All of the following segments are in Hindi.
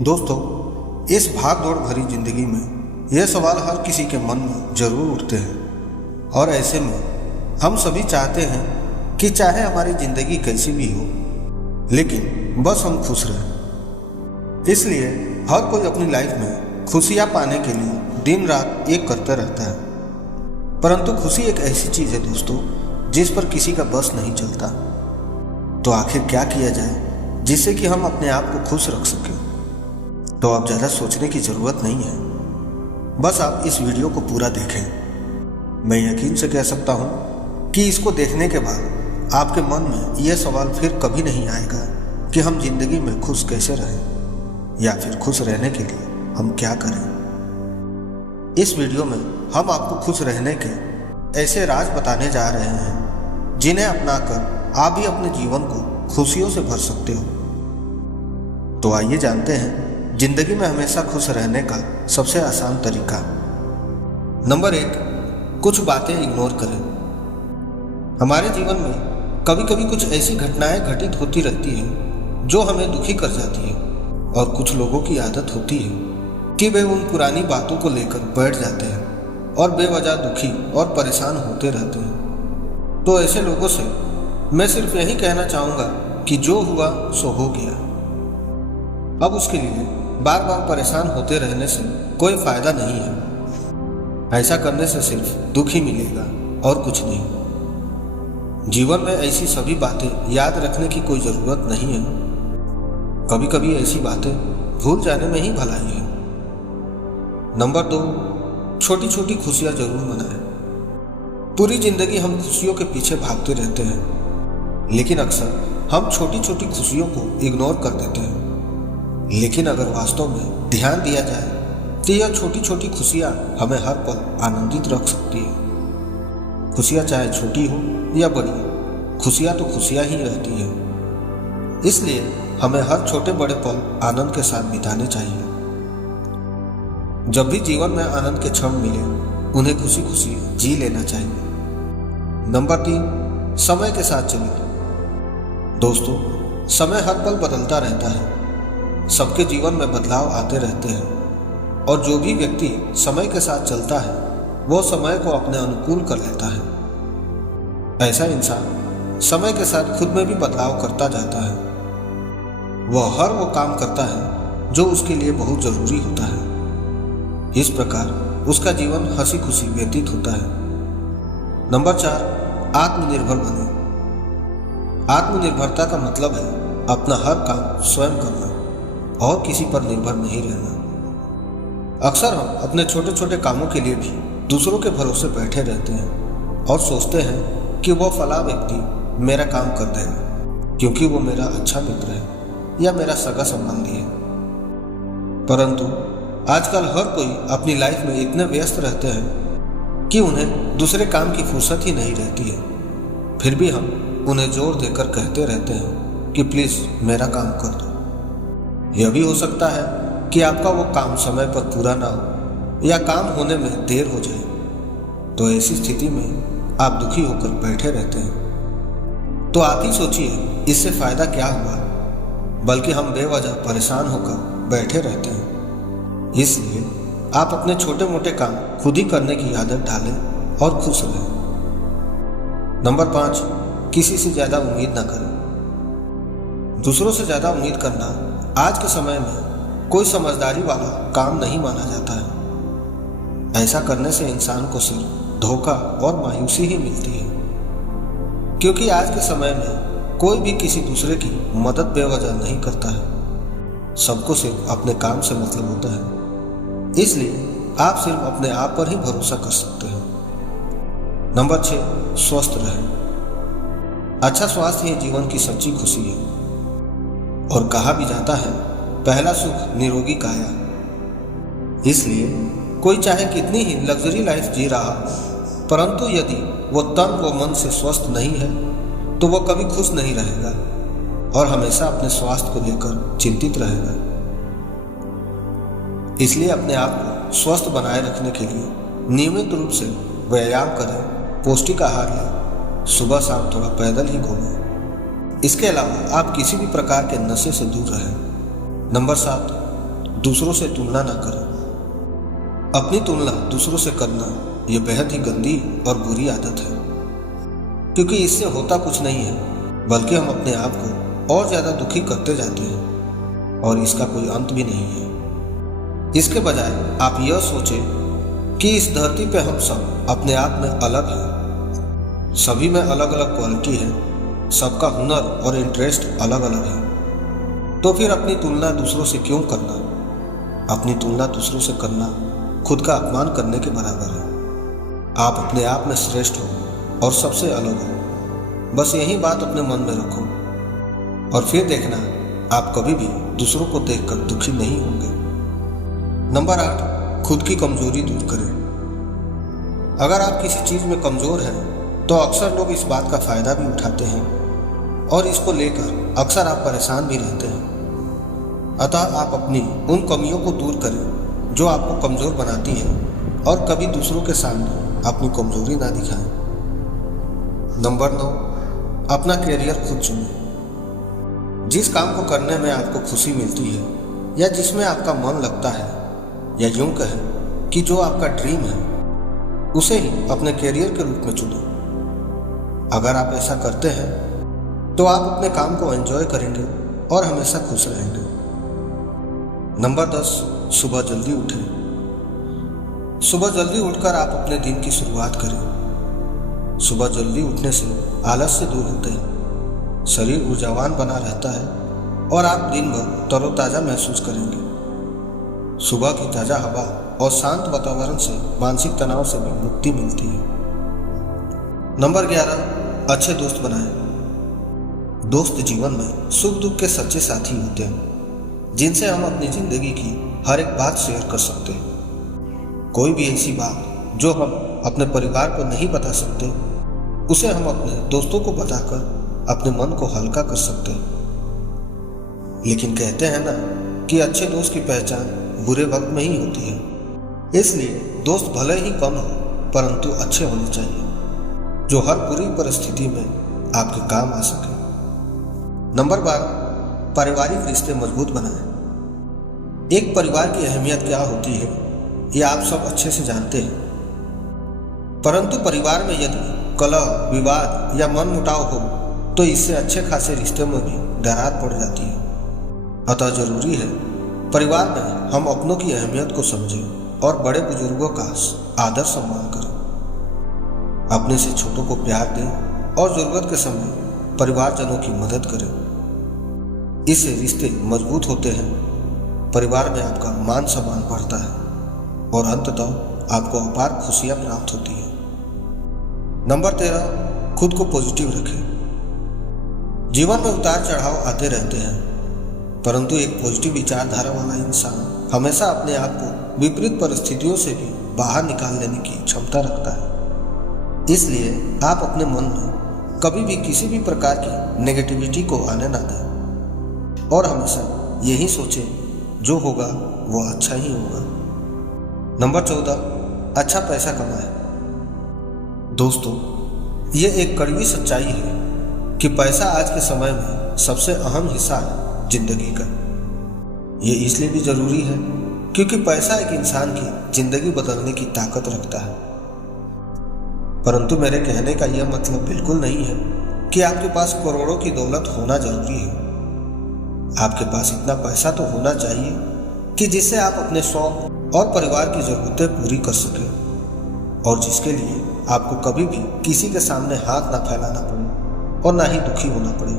दोस्तों, इस भाग दौड़ भरी जिंदगी में यह सवाल हर किसी के मन में जरूर उठते हैं और ऐसे में हम सभी चाहते हैं कि चाहे हमारी जिंदगी कैसी भी हो, लेकिन बस हम खुश रहें। इसलिए हर कोई अपनी लाइफ में खुशियाँ पाने के लिए दिन रात एक करता रहता है। परंतु खुशी एक ऐसी चीज़ है दोस्तों, जिस पर किसी का बस नहीं चलता। तो आखिर क्या किया जाए जिससे कि हम अपने आप को खुश रख सकें? तो अब ज़्यादा सोचने की ज़रूरत नहीं है, बस आप इस वीडियो को पूरा देखें। मैं यकीन से कह सकता हूँ कि इसको देखने के बाद आपके मन में यह सवाल फिर कभी नहीं आएगा कि हम जिंदगी में खुश कैसे रहें या फिर खुश रहने के लिए हम क्या करें। इस वीडियो में हम आपको खुश रहने के ऐसे राज बताने जा रहे हैं जिन्हें अपनाकर आप भी अपने जीवन को खुशियों से भर सकते हो। तो आइए जानते हैं जिंदगी में हमेशा खुश रहने का सबसे आसान तरीका। नंबर 1, कुछ बातें इग्नोर करें। हमारे जीवन में कभी कभी कुछ ऐसी घटनाएं घटित होती रहती हैं जो हमें दुखी कर जाती है, और कुछ लोगों की आदत होती है कि वे उन पुरानी बातों को लेकर बैठ जाते हैं और बेवजह दुखी और परेशान होते रहते हैं। तो ऐसे लोगों से मैं सिर्फ यही कहना चाहूँगा कि जो हुआ सो हो गया। अब उसके लिए बार बार परेशान होते रहने से कोई फायदा नहीं है। ऐसा करने से सिर्फ दुख ही मिलेगा और कुछ नहीं। जीवन में ऐसी सभी बातें याद रखने की कोई ज़रूरत नहीं है। कभी कभी ऐसी बातें भूल जाने में ही भलाई है। नंबर 2, छोटी छोटी खुशियाँ जरूर मनाएं। पूरी जिंदगी हम खुशियों के पीछे भागते रहते हैं, लेकिन अक्सर हम छोटी छोटी खुशियों को इग्नोर कर देते हैं। लेकिन अगर वास्तव में ध्यान दिया जाए तो यह छोटी छोटी खुशियाँ हमें हर पल आनंदित रख सकती है। खुशियाँ चाहे छोटी हो या बड़ी, खुशियाँ तो खुशियाँ ही रहती है। इसलिए हमें हर छोटे बड़े पल आनंद के साथ बिताने चाहिए। जब भी जीवन में आनंद के क्षण मिले, उन्हें खुशी खुशी जी लेना चाहिए। नंबर 3, समय के साथ चलिए। दोस्तों, समय हर पल बदलता रहता है। सबके जीवन में बदलाव आते रहते हैं, और जो भी व्यक्ति समय के साथ चलता है वो समय को अपने अनुकूल कर लेता है। ऐसा इंसान समय के साथ खुद में भी बदलाव करता जाता है। वह हर वो काम करता है जो उसके लिए बहुत जरूरी होता है। इस प्रकार उसका जीवन हंसी खुशी व्यतीत होता है। नंबर 4, आत्मनिर्भर बने। आत्मनिर्भरता का मतलब है अपना हर काम स्वयं करना और किसी पर निर्भर नहीं रहना। अक्सर हम अपने छोटे छोटे कामों के लिए भी दूसरों के भरोसे बैठे रहते हैं और सोचते हैं कि वो फला व्यक्ति मेरा काम कर देगा क्योंकि वो मेरा अच्छा मित्र है या मेरा सगा संबंधी है। परंतु आजकल हर कोई अपनी लाइफ में इतने व्यस्त रहते हैं कि उन्हें दूसरे काम की फुर्सत ही नहीं रहती है। फिर भी हम उन्हें जोर देकर कहते रहते हैं कि प्लीज़ मेरा काम कर दो। यह भी हो सकता है कि आपका वो काम समय पर पूरा ना हो या काम होने में देर हो जाए। तो ऐसी स्थिति में आप दुखी होकर बैठे रहते हैं। तो आप ही सोचिए, इससे फ़ायदा क्या हुआ? बल्कि हम बेवजह परेशान होकर बैठे रहते हैं। इसलिए आप अपने छोटे मोटे काम खुद ही करने की आदत डालें और खुश रहें। नंबर 5, किसी से ज़्यादा उम्मीद ना करें। दूसरों से ज़्यादा उम्मीद करना आज के समय में कोई समझदारी वाला काम नहीं माना जाता है। ऐसा करने से इंसान को सिर्फ धोखा और मायूसी ही मिलती है, क्योंकि आज के समय में कोई भी किसी दूसरे की मदद बेवजह नहीं करता है। सबको सिर्फ अपने काम से मतलब होता है। इसलिए आप सिर्फ अपने आप पर ही भरोसा कर सकते हैं। नंबर 6, स्वस्थ रहें। अच्छा स्वास्थ्य ही जीवन की सच्ची खुशी है, और कहा भी जाता है पहला सुख निरोगी काया। इसलिए कोई चाहे कितनी ही लग्जरी लाइफ जी रहा हो, परंतु यदि वो तन व मन से स्वस्थ नहीं है तो वह कभी खुश नहीं रहेगा और हमेशा अपने स्वास्थ्य को लेकर चिंतित रहेगा। इसलिए अपने आप को स्वस्थ बनाए रखने के लिए नियमित रूप से व्यायाम करें, पौष्टिक आहार लें, सुबह शाम थोड़ा पैदल ही घूमें। इसके अलावा आप किसी भी प्रकार के नशे से दूर रहें। नंबर 7, दूसरों से तुलना ना करें। अपनी तुलना दूसरों से करना यह बेहद ही गंदी और बुरी आदत है, क्योंकि इससे होता कुछ नहीं है, बल्कि हम अपने आप को और ज़्यादा दुखी करते जाते हैं और इसका कोई अंत भी नहीं है। इसके बजाय आप यह सोचें कि इस धरती पे हम सब अपने आप में अलग हैं, सभी में अलग अलग क्वालिटी है, सबका हुनर और इंटरेस्ट अलग अलग है। तो फिर अपनी तुलना दूसरों से क्यों करना? अपनी तुलना दूसरों से करना खुद का अपमान करने के बराबर है। आप अपने आप में श्रेष्ठ हो और सबसे अलग हो। बस यही बात अपने मन में रखो और फिर देखना आप कभी भी दूसरों को देखकर दुखी नहीं होंगे। नंबर 8, खुद की कमजोरी दूर करें। अगर आप किसी चीज़ में कमज़ोर हैं तो अक्सर लोग इस बात का फ़ायदा भी उठाते हैं और इसको लेकर अक्सर आप परेशान भी रहते हैं। अतः आप अपनी उन कमियों को दूर करें जो आपको कमज़ोर बनाती है और कभी दूसरों के सामने अपनी कमज़ोरी ना दिखाएं। नंबर 9, अपना करियर खुद चुनें। जिस काम को करने में आपको खुशी मिलती है या जिसमें आपका मन लगता है, या यूं कहें कि जो आपका ड्रीम है, उसे ही अपने करियर के रूप में चुनें। अगर आप ऐसा करते हैं तो आप अपने काम को एंजॉय करेंगे और हमेशा खुश रहेंगे। नंबर 10, सुबह जल्दी उठें। सुबह जल्दी उठकर आप अपने दिन की शुरुआत करें। सुबह जल्दी उठने से आलस से दूर होते हैं, शरीर ऊर्जावान बना रहता है और आप दिन भर तरोताज़ा महसूस करेंगे। सुबह की ताज़ा हवा और शांत वातावरण से मानसिक तनाव से भी मुक्ति मिलती है। नंबर 11, अच्छे दोस्त बनाएं। दोस्त जीवन में सुख दुख के सच्चे साथी होते हैं, जिनसे हम अपनी जिंदगी की हर एक बात शेयर कर सकते हैं। कोई भी ऐसी बात जो हम अपने परिवार को नहीं बता सकते, उसे हम अपने दोस्तों को बताकर अपने मन को हल्का कर सकते हैं। लेकिन कहते हैं ना कि अच्छे दोस्त की पहचान बुरे वक्त में ही होती है। इसलिए दोस्त भले ही कम हो, परंतु अच्छे होने चाहिए, जो हर बुरी परिस्थिति में आपके काम आ सके। नंबर 12, पारिवारिक रिश्ते मजबूत बनाएं। एक परिवार की अहमियत क्या होती है, ये आप सब अच्छे से जानते हैं, परंतु परिवार में यदि कलह, विवाद या मनमुटाव हो तो इससे अच्छे खासे रिश्ते में भी दरार पड़ जाती है। अतः जरूरी है परिवार में हम अपनों की अहमियत को समझें और बड़े बुजुर्गों का आदर सम्मान करें। अपने से छोटों को प्यार दें और जरूरत के समय परिवारजनों की मदद करें। इससे रिश्ते मजबूत होते हैं, परिवार में आपका मान सम्मान बढ़ता है और अंततः आपको अपार खुशियां प्राप्त होती हैं। नंबर 13, खुद को पॉजिटिव रखें। जीवन में उतार चढ़ाव आते रहते हैं, परंतु एक पॉजिटिव विचारधारा वाला इंसान हमेशा अपने आप को विपरीत परिस्थितियों से भी बाहर निकाल लेने की क्षमता रखता है। इसलिए आप अपने मन में कभी भी किसी भी प्रकार की नेगेटिविटी को आने ना दें और हमेशा यही सोचें जो होगा वो अच्छा ही होगा। नंबर 14, अच्छा पैसा कमाएं। दोस्तों, ये एक कड़वी सच्चाई है कि पैसा आज के समय में सबसे अहम हिस्सा है जिंदगी का। ये इसलिए भी जरूरी है क्योंकि पैसा एक इंसान की जिंदगी बदलने की ताकत रखता है। परंतु मेरे कहने का यह मतलब बिल्कुल नहीं है कि आपके पास करोड़ों की दौलत होना जरूरी है। आपके पास इतना पैसा तो होना चाहिए कि जिससे आप अपने शौक और परिवार की जरूरतें पूरी कर सकें और जिसके लिए आपको कभी भी किसी के सामने हाथ ना फैलाना पड़े और ना ही दुखी होना पड़े।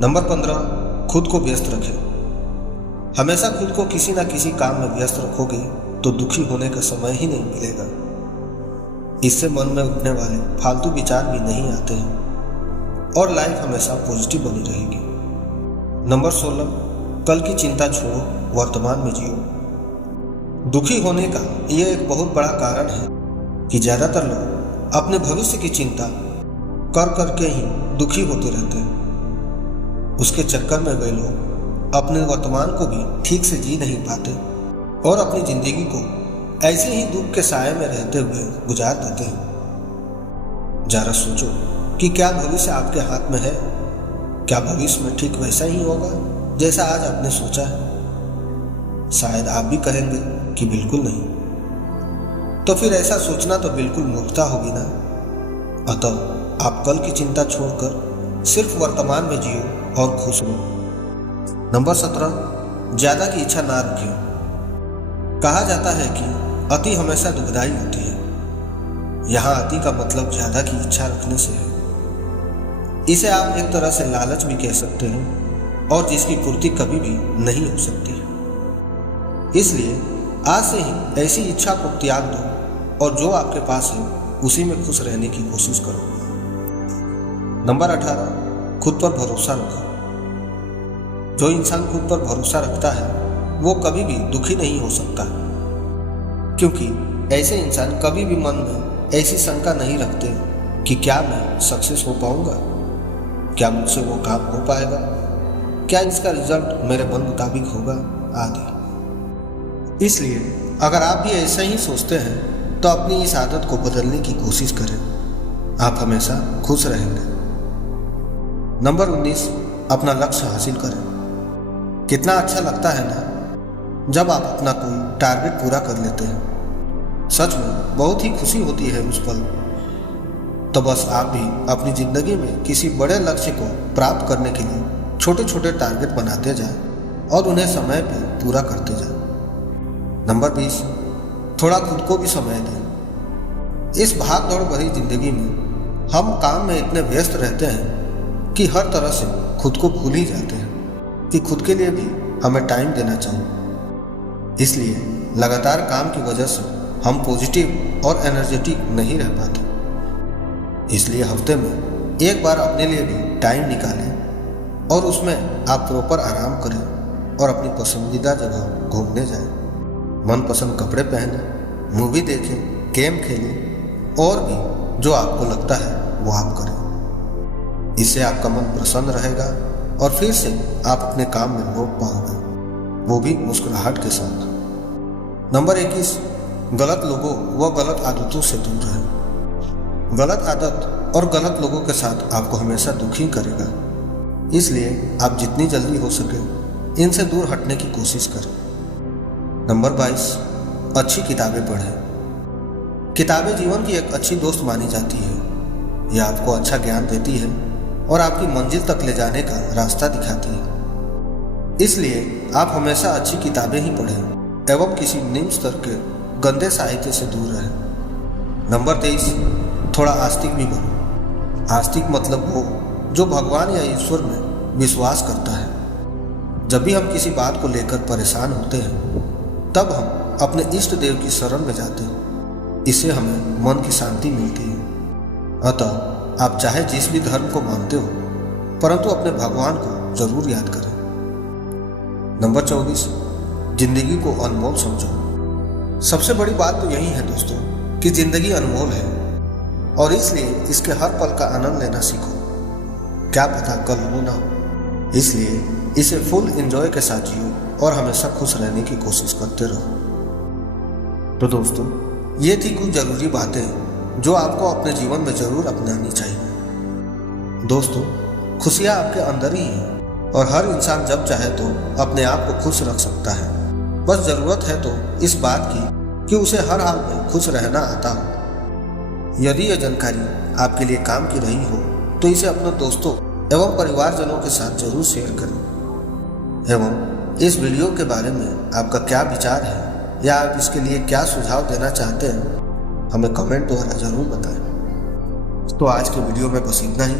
नंबर 15, खुद को व्यस्त रखें। हमेशा खुद को किसी ना किसी काम में व्यस्त रखोगे तो दुखी होने का समय ही नहीं मिलेगा। इससे मन में उठने वाले फालतू विचार भी नहीं आते हैं और लाइफ हमेशा पॉजिटिव बनी रहेगी। नंबर 16, कल की चिंता छोड़ो, वर्तमान में जियो। दुखी होने का यह एक बहुत बड़ा कारण है कि ज़्यादातर लोग अपने भविष्य की चिंता कर करके ही दुखी होते रहते हैं। उसके चक्कर में वे लोग अपने वर्तमान को भी ठीक से जी नहीं पाते और अपनी जिंदगी को ऐसे ही दुख के साए में रहते हुए गुजार देते हैं। जरा सोचो कि क्या भविष्य आपके हाथ में है? क्या भविष्य में ठीक वैसा ही होगा जैसा आज आपने सोचा है? शायद आप भी कहेंगे कि बिल्कुल नहीं। तो फिर ऐसा सोचना तो बिल्कुल मूर्खता होगी ना। अतः आप कल की चिंता छोड़कर सिर्फ वर्तमान में जियो और खुश रहो। नंबर 17, ज्यादा की इच्छा ना रखें। कहा जाता है कि अति हमेशा दुखदाई होती है। यहाँ अति का मतलब ज्यादा की इच्छा रखने से है। इसे आप एक तरह से लालच भी कह सकते हैं और जिसकी पूर्ति कभी भी नहीं हो सकती। इसलिए आज से ही ऐसी इच्छा को त्याग दो और जो आपके पास है उसी में खुश रहने की कोशिश करो। नंबर 18, खुद पर भरोसा रखो। जो इंसान खुद पर भरोसा रखता है वो कभी भी दुखी नहीं हो सकता, क्योंकि ऐसे इंसान कभी भी मन में ऐसी शंका नहीं रखते कि क्या मैं सक्सेस हो पाऊंगा, क्या मुझसे वो काम हो पाएगा, क्या इसका रिजल्ट मेरे मन मुताबिक होगा आदि। इसलिए अगर आप भी ऐसा ही सोचते हैं तो अपनी इस आदत को बदलने की कोशिश करें। आप हमेशा खुश रहेंगे। नंबर 19, अपना लक्ष्य हासिल करें। कितना अच्छा लगता है ना जब आप अपना कोई टारगेट पूरा कर लेते हैं। सच में बहुत ही खुशी होती है उस पल। तो बस आप भी अपनी जिंदगी में किसी बड़े लक्ष्य को प्राप्त करने के लिए छोटे छोटे टारगेट बनाते जाएं और उन्हें समय पर पूरा करते जाएं। नंबर 20, थोड़ा खुद को भी समय दें। इस भाग दौड़ भरी जिंदगी में हम काम में इतने व्यस्त रहते हैं कि हर तरह से खुद को भूल ही जाते हैं कि खुद के लिए भी हमें टाइम देना चाहिए। इसलिए लगातार काम की वजह से हम पॉजिटिव और एनर्जेटिक नहीं रह पाते। इसलिए हफ्ते में एक बार अपने लिए भी टाइम निकालें और उसमें आप प्रॉपर आराम करें और अपनी पसंदीदा जगह घूमने जाएं, मनपसंद कपड़े पहने, मूवी देखें, गेम खेलें और भी जो आपको लगता है वो आप करें। इससे आपका मन प्रसन्न रहेगा और फिर से आप अपने काम में लौट पाओगे, वो भी मुस्कुराहट के साथ। नंबर 21, गलत लोगों व गलत आदतों से दूर रहें। गलत आदत और गलत लोगों के साथ आपको हमेशा दुखी करेगा। इसलिए आप जितनी जल्दी हो सके इनसे दूर हटने की कोशिश करें। नंबर 22, अच्छी किताबें पढ़ें। किताबें जीवन की एक अच्छी दोस्त मानी जाती है। यह आपको अच्छा ज्ञान देती है और आपकी मंजिल तक ले जाने का रास्ता दिखाती है। इसलिए आप हमेशा अच्छी किताबें ही पढ़ें एवं किसी निम्न स्तर के गंदे साहित्य से दूर रहें। नंबर 23, थोड़ा आस्तिक भी बनो। आस्तिक मतलब वो जो भगवान या ईश्वर में विश्वास करता है। जब भी हम किसी बात को लेकर परेशान होते हैं तब हम अपने इष्ट देव की शरण में जाते हैं। इससे हमें मन की शांति मिलती है। अतः आप चाहे जिस भी धर्म को मानते हो परंतु अपने भगवान को जरूर याद करें। नंबर 24, जिंदगी को अनमोल समझो। सबसे बड़ी बात तो यही है दोस्तों कि जिंदगी अनमोल है और इसलिए इसके हर पल का आनंद लेना सीखो। क्या पता कल हो ना हो, इसलिए इसे फुल एंजॉय के साथ जियो और हमेशा खुश रहने की कोशिश करते रहो। तो दोस्तों, ये थी कुछ जरूरी बातें जो आपको अपने जीवन में जरूर अपनानी चाहिए। दोस्तों, खुशियाँ आपके अंदर ही हैं और हर इंसान जब चाहे तो अपने आप को खुश रख सकता है। बस जरूरत है तो इस बात की कि उसे हर हाल में खुश रहना आता हो। यदि यह जानकारी आपके लिए काम की रही हो तो इसे अपने दोस्तों एवं परिवारजनों के साथ जरूर शेयर करें। एवं इस वीडियो के बारे में आपका क्या विचार है या आप इसके लिए क्या सुझाव देना चाहते हैं हमें कमेंट द्वारा जरूर बताएं। तो आज के वीडियो में बस इतना ही।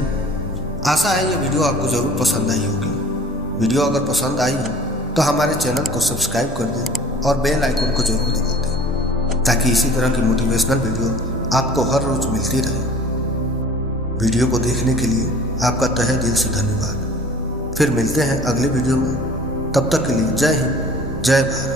आशा है ये वीडियो आपको जरूर पसंद आई होगी। वीडियो अगर पसंद आई हो तो हमारे चैनल को सब्सक्राइब कर दें और बेल आइकन को जरूर दबा दें ताकि इसी तरह की मोटिवेशनल वीडियो आपको हर रोज मिलती रहे। वीडियो को देखने के लिए आपका तहे दिल से धन्यवाद। फिर मिलते हैं अगले वीडियो में। तब तक के लिए जय हिंद, जय भारत।